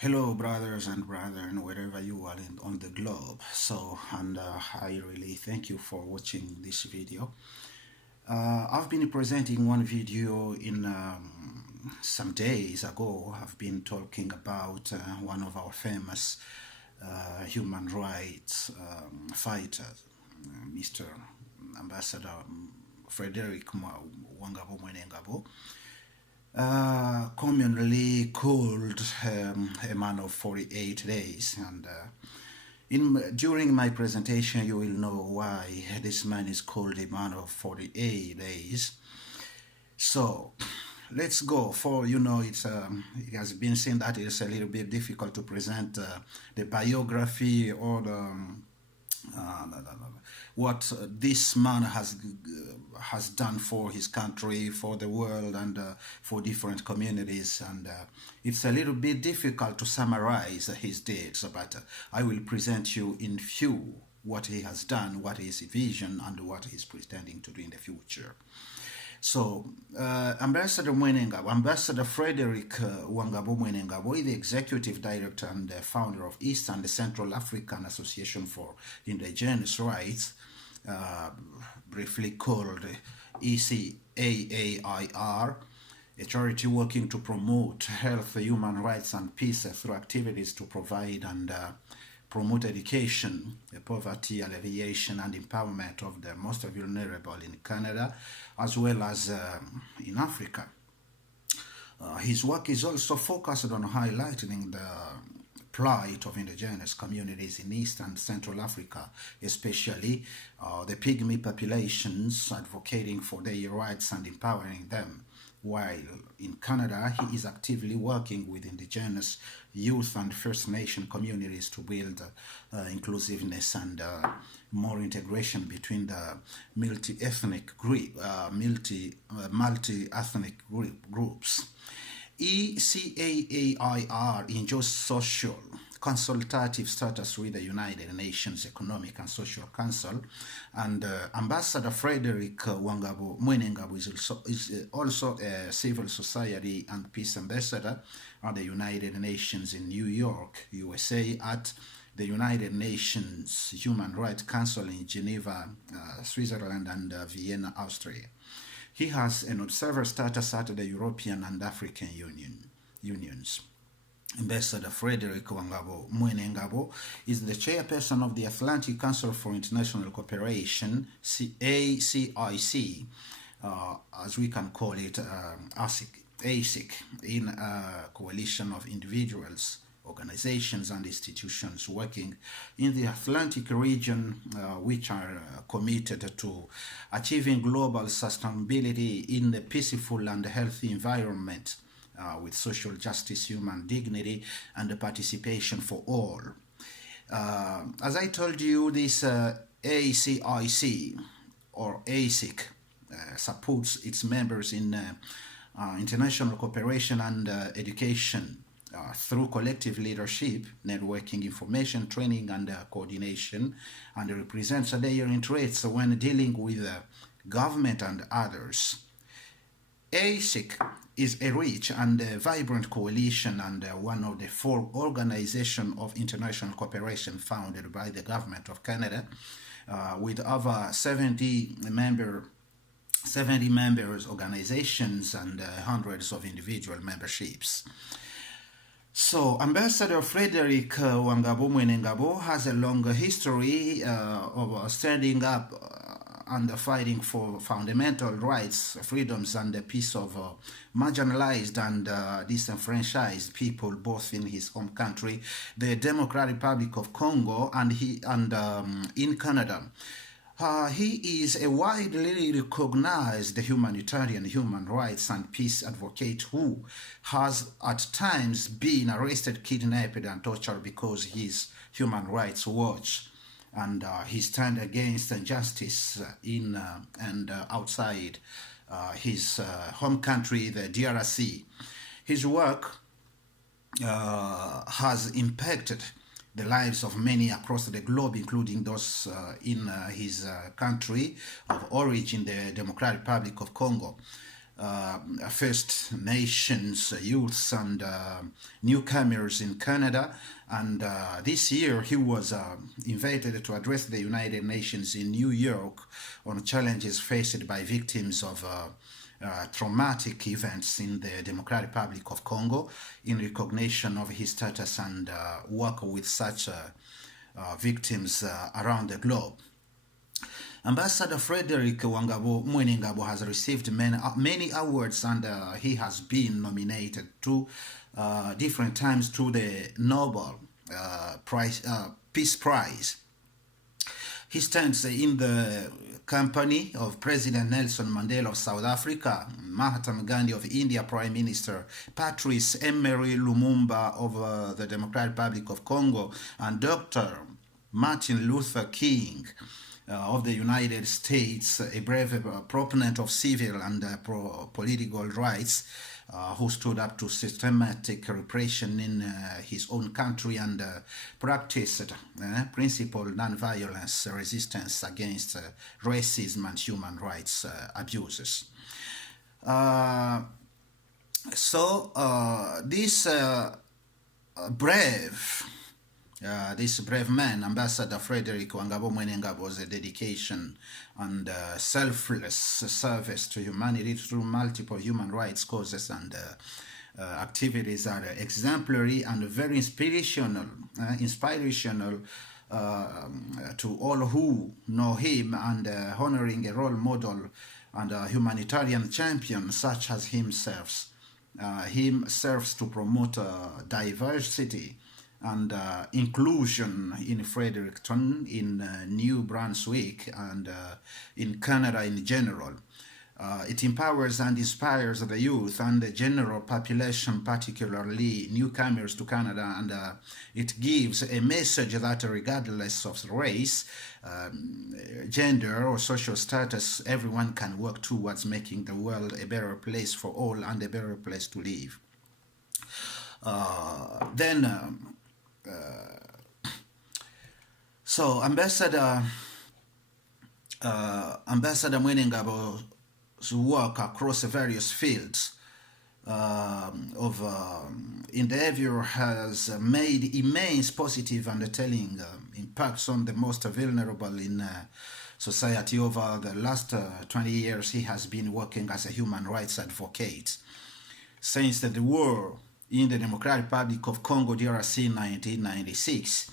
Hello, brothers and brethren, wherever you are on the globe. I really thank you for watching this video. I've been presenting one video in some days ago. I've been talking about one of our famous human rights fighters, Mr. Ambassador Fredrick Wangabo MweneNgabo, commonly called a man of 48 days. During my presentation, you will know why this man is called a man of 48 days. So let's go. It has been seen that it's a little bit difficult to present the biography or what this man has done for his country, for the world, and for different communities. It's a little bit difficult to summarize his deeds, but I will present you in few what he has done, what is his vision, and what he's pretending to do in the future. So, Ambassador Fredrick Wangabo MweneNgabo is the Executive Director and the founder of East and Central African Association for Indigenous Rights, briefly called ECAAIR, a charity working to promote health, human rights, and peace through activities to provide and promote education, poverty alleviation, and empowerment of the most vulnerable in Canada, as well as in Africa. His work is also focused on highlighting the plight of indigenous communities in East and Central Africa, especially the pygmy populations, advocating for their rights and empowering them. While in Canada, he is actively working with indigenous youth and First Nation communities to build inclusiveness and more integration between the multi-ethnic groups. ECAAIR enjoys social consultative status with the United Nations Economic and Social Council, and Ambassador Fredrick Wangabo MweneNgabo is also a civil society and peace ambassador at the United Nations in New York, USA, at the United Nations Human Rights Council in Geneva, Switzerland, and Vienna, Austria. He has an observer status at the European and African Unions. Ambassador Fredrick Wangabo MweneNgabo is the chairperson of the Atlantic Council for International Cooperation, ACIC, as we can call it, ASIC, in a coalition of individuals, organizations, and institutions working in the Atlantic region, which are committed to achieving global sustainability in a peaceful and healthy environment, with social justice, human dignity, and participation for all. As I told you, this ACIC or ASIC supports its members in international cooperation and education through collective leadership, networking, information, training, and coordination, and represents their interests when dealing with government and others. ASIC is a rich and vibrant coalition and one of the 4 organizations of international cooperation founded by the Government of Canada, with over 70 members, organizations, and hundreds of individual memberships. So, Ambassador Fredrick Wangabo MweneNgabo has a long history of standing up and fighting for fundamental rights, freedoms, and the peace of marginalized and disenfranchised people, both in his home country, the Democratic Republic of Congo, and in Canada. He is a widely recognized humanitarian, human rights, and peace advocate who has at times been arrested, kidnapped, and tortured because his Human Rights Watch, and he stands against injustice in and outside his home country, the DRC. His work has impacted the lives of many across the globe, including those in his country of origin, the Democratic Republic of Congo. First Nations youths and newcomers in Canada. And this year he was invited to address the United Nations in New York on challenges faced by victims of traumatic events in the Democratic Republic of Congo in recognition of his status and work with such victims around the globe. Ambassador Fredrick Wangabo MweneNgabo has received many awards, and he has been nominated to different times to the Nobel Peace Prize. He stands in the company of President Nelson Mandela of South Africa, Mahatma Gandhi of India, Prime Minister Patrice Emery Lumumba of the Democratic Republic of Congo, and Dr. Martin Luther King of the United States, a brave proponent of civil and political rights, who stood up to systematic repression in his own country and practiced principled non-violence resistance against racism and human rights abuses. This brave man, Ambassador Fredrick Wangabo MweneNgabo's dedication and selfless service to humanity through multiple human rights causes and activities are exemplary and very inspirational to all who know him, and honoring a role model and a humanitarian champion such as himself. Him serves to promote diversity and inclusion in Fredericton, in New Brunswick, and in Canada in general. It empowers and inspires the youth and the general population, particularly newcomers to Canada, and it gives a message that regardless of race, gender, or social status, everyone can work towards making the world a better place for all and a better place to live. So Ambassador MweneNgabo's work across various fields of endeavor has made immense positive and telling impacts on the most vulnerable in society. Over the last 20 years, he has been working as a human rights advocate. Since the war in the Democratic Republic of Congo, DRC, in 1996,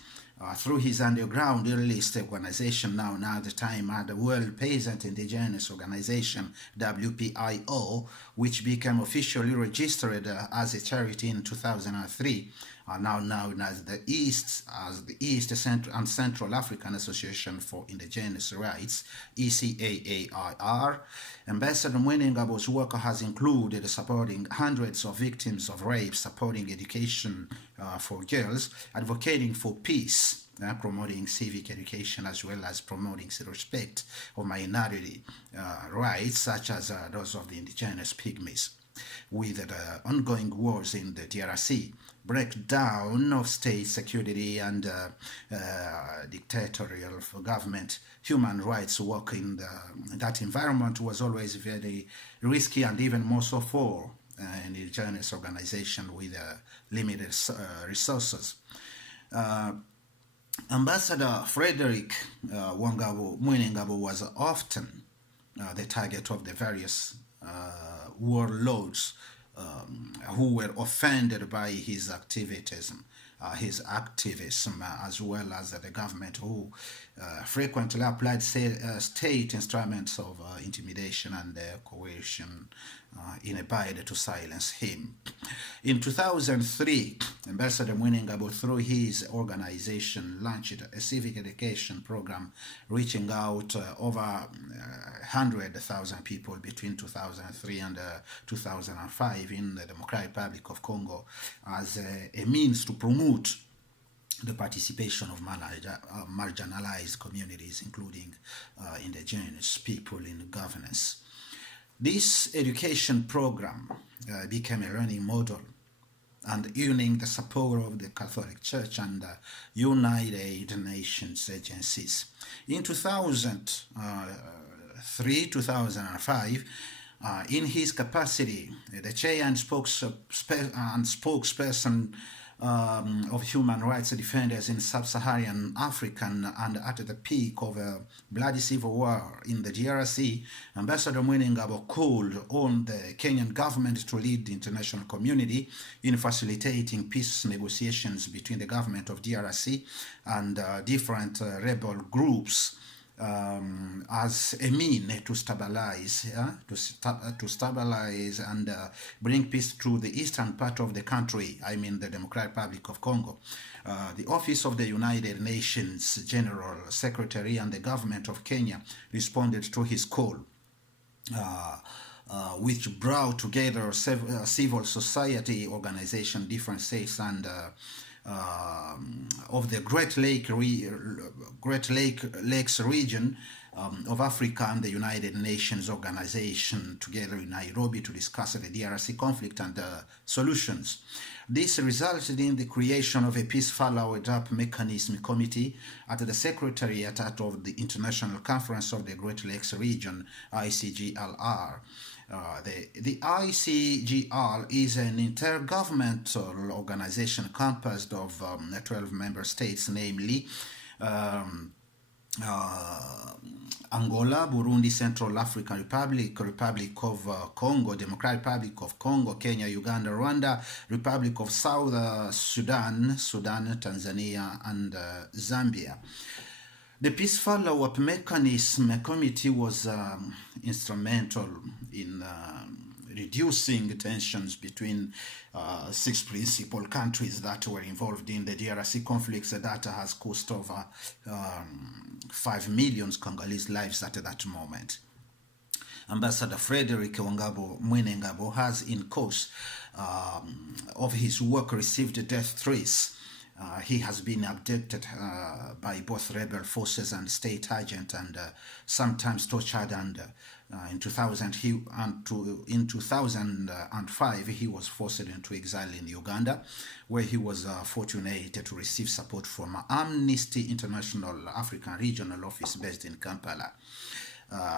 through his underground list organization, now at the time the World Peasant Indigenous Organization, WPIO, which became officially registered as a charity in 2003, now known as the East and Central African Association for Indigenous Rights, ECAAIR. Ambassador MweneNgabo's work has included supporting hundreds of victims of rape, supporting education for girls, advocating for peace, promoting civic education, as well as promoting the respect of minority rights, such as those of the indigenous pygmies. With the ongoing wars in the DRC, breakdown of state security and dictatorial government, human rights work in that environment was always very risky, and even more so for an indigenous organization with limited resources. Ambassador Fredrick Wangabo MweneNgabo was often the target of the various warlords who were offended by his activism, as well as the government, who frequently applied state instruments of intimidation and coercion in a bid to silence him. In 2003, Ambassador MweneNgabo, through his organization, launched a civic education program reaching out over 100,000 people between 2003 and 2005 in the Democratic Republic of Congo, as a means to promote the participation of marginalized communities, including indigenous people, in governance. This education program became a learning model and earning the support of the Catholic Church and United Nations agencies. In 2003-2005, In his capacity, the chair and spokesperson of human rights defenders in sub-Saharan Africa and at the peak of a bloody civil war in the DRC, Ambassador MweneNgabo called on the Kenyan government to lead the international community in facilitating peace negotiations between the government of DRC and different rebel groups as a mean to stabilize, and bring peace to the eastern part of the country, I mean the Democratic Republic of Congo. The Office of the United Nations General Secretary and the government of Kenya responded to his call, which brought together civil society organizations, different states, and of the Great Lakes region of Africa and the United Nations Organization together in Nairobi to discuss the DRC conflict and solutions. This resulted in the creation of a peace follow-up mechanism committee at the Secretariat of the International Conference of the Great Lakes Region, ICGLR. The ICGR is an intergovernmental organization composed of 12 member states, namely Angola, Burundi, Central African Republic, Republic of Congo, Democratic Republic of Congo, Kenya, Uganda, Rwanda, Republic of South Sudan, Tanzania, and Zambia. The Peace Follow-up Mechanism Committee was instrumental in reducing tensions between 6 principal countries that were involved in the DRC conflicts that has cost over 5 million Congolese lives at that moment. Ambassador Fredrick Wangabo MweneNgabo has, in course of his work, received death threats. He has been abducted by both rebel forces and state agents, and sometimes tortured. And in 2005, he was forced into exile in Uganda, where he was fortunate to receive support from Amnesty International African Regional Office based in Kampala,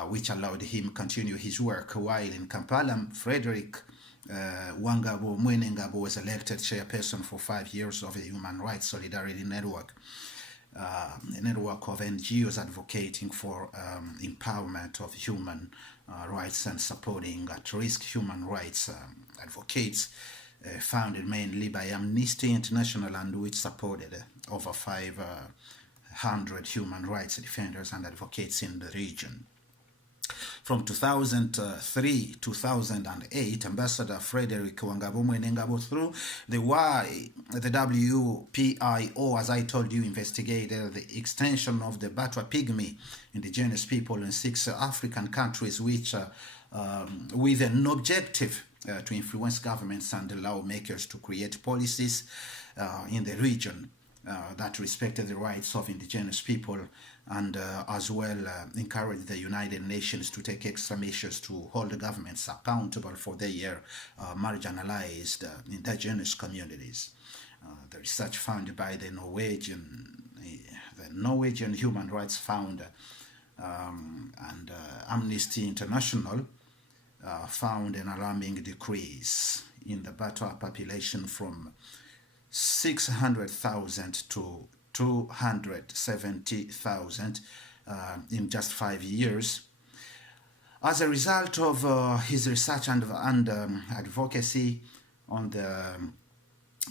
which allowed him to continue his work. While in Kampala, Fredrick Wangabo MweneNgabo was elected chairperson for 5 years of the Human Rights Solidarity Network, a network of NGOs advocating for empowerment of human rights and supporting at-risk human rights advocates, founded mainly by Amnesty International, and which supported over 500 human rights defenders and advocates in the region. From 2003 to 2008, Ambassador Fredrick Wangabo MweneNgabo, through the WPIO, as I told you, investigated the extension of the Batwa Pygmy indigenous people in 6 African countries, which with an objective to influence governments and lawmakers to create policies in the region that respected the rights of indigenous people, and as well encourage the United Nations to take extra measures to hold the governments accountable for their marginalized indigenous communities. The research found by the Norwegian Human Rights Fund and Amnesty International found an alarming decrease in the Batwa population from 600,000 to 270,000 in just 5 years. As a result of his research and advocacy on the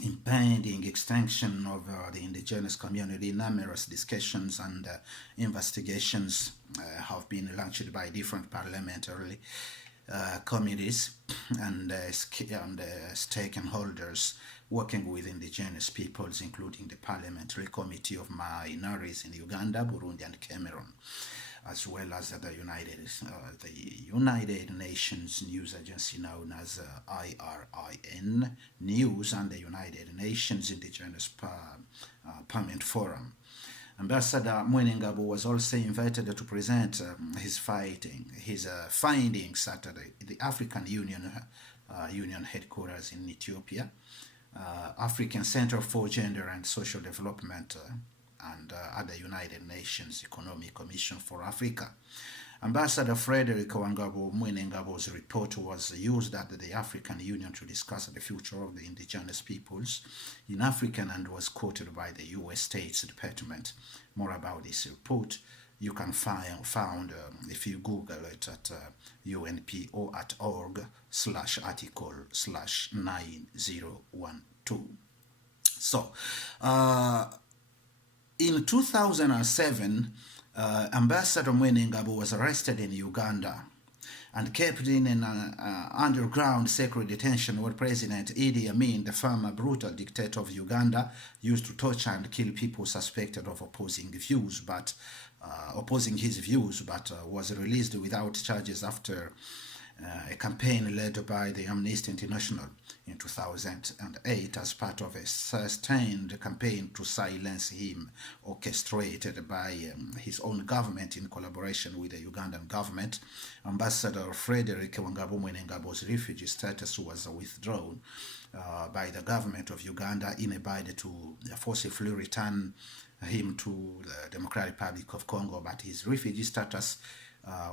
impending extinction of the indigenous community, numerous discussions and investigations have been launched by different parliamentary committees and stakeholders working with indigenous peoples, including the Parliamentary Committee of Minorities in Uganda, Burundi, and Cameroon, as well as the United Nations News Agency known as IRIN News and the United Nations Indigenous Permanent Forum. Ambassador MweneNgabo was also invited to present his findings at the African Union headquarters in Ethiopia, African Center for Gender and Social Development, and at the United Nations Economic Commission for Africa. Ambassador Fredrick Wangabo MweneNgabo's report was used at the African Union to discuss the future of the indigenous peoples in Africa and was quoted by the U.S. State's Department. More about this report you can find if you Google it at unpo.org/article/9012. So, in 2007, Ambassador MweneNgabo was arrested in Uganda and kept in an underground secret detention where President Idi Amin, the former brutal dictator of Uganda, used to torture and kill people suspected of opposing his views, but was released without charges after a campaign led by the Amnesty International in 2008 as part of a sustained campaign to silence him, orchestrated by his own government in collaboration with the Ugandan government. Ambassador Fredrick Wangabo MweneNgabo's refugee status was withdrawn by the government of Uganda in a bid to forcibly return him to the Democratic Republic of Congo, but his refugee status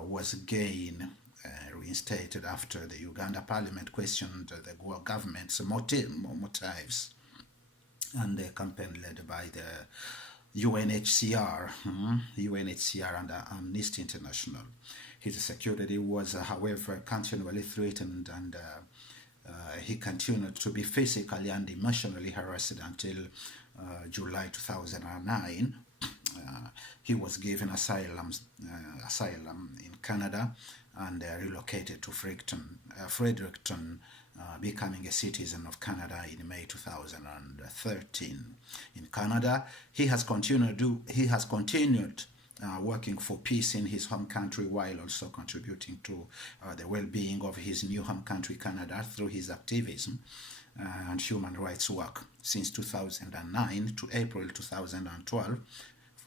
was again reinstated after the Uganda Parliament questioned the government's motives and the campaign led by the UNHCR and Amnesty International. His security was, however, continually threatened, and he continued to be physically and emotionally harassed until July 2009. He was given asylum in Canada and relocated to Fredericton, becoming a citizen of Canada in May 2013. In Canada, he has continued working for peace in his home country while also contributing to the well-being of his new home country, Canada, through his activism and human rights work. Since 2009 to April 2012,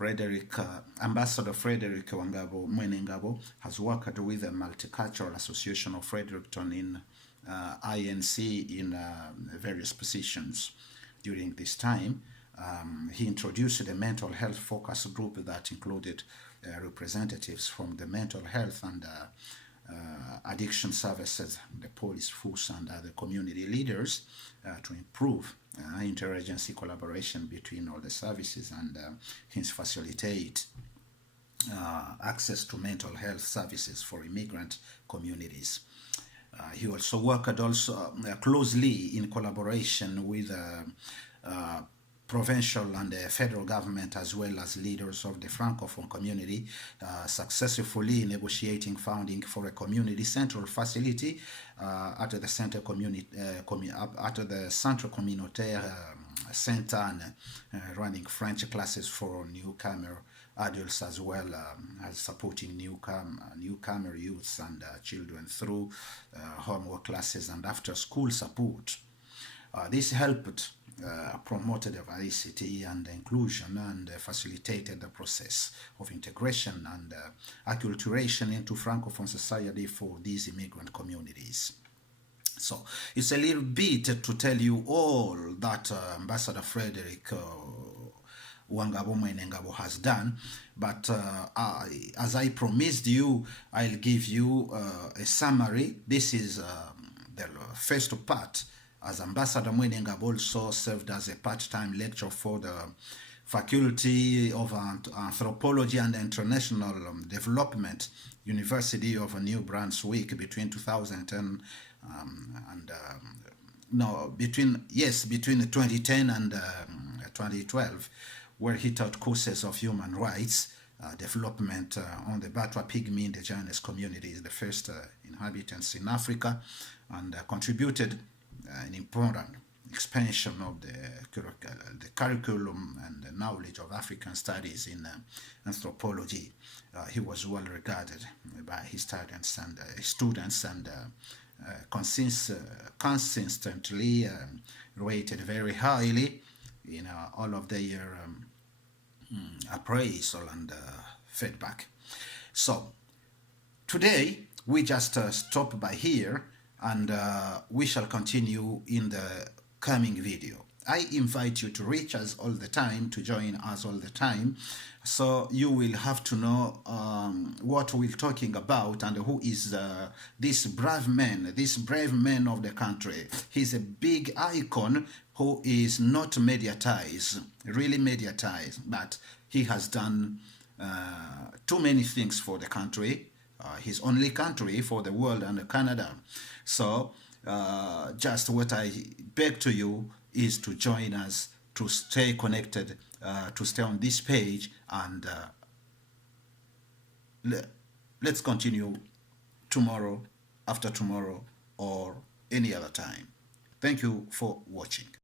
Ambassador Fredrick Wangabo MweneNgabo has worked with the Multicultural Association of Fredericton in INC in various positions. During this time, he introduced a mental health focus group that included representatives from the mental health and addiction services, the police force, and other community leaders to improve interagency collaboration between all the services and hence facilitate access to mental health services for immigrant communities. He also worked closely in collaboration with provincial and federal government as well as leaders of the Francophone community, successfully negotiating funding for a community central facility at the Centre Communautaire Center, and running French classes for newcomer adults as well as supporting newcomer youths and children through homework classes and after school support. This helped promote diversity and inclusion and facilitated the process of integration and acculturation into Francophone society for these immigrant communities. So it's a little bit to tell you all that Ambassador Fredrick Wangabo MweneNgabo has done, but as I promised you, I'll give you a summary. This is the first part, as Ambassador MweneNgabo also served as a part-time lecturer for the Faculty of Anthropology and International Development, University of New Brunswick between 2010 between 2010 and 2012, where he taught courses of human rights development on the Batwa Pygmy indigenous communities, the first inhabitants in Africa, and contributed an important expansion of the curriculum and the knowledge of African studies in anthropology. He was well regarded by his students and consistently rated very highly in all of their appraisal and feedback. So today we just stop by here, and we shall continue in the coming video. I invite you to reach us all the time, to join us all the time, So you will have to know what we're talking about and who is this brave man of the country. He's a big icon who is not mediatized, really mediatized, but he has done too many things for the country, his only country for the world and Canada. So just what I beg to you is to join us, to stay connected, to stay on this page, and let's continue tomorrow, after tomorrow, or any other time. Thank you for watching.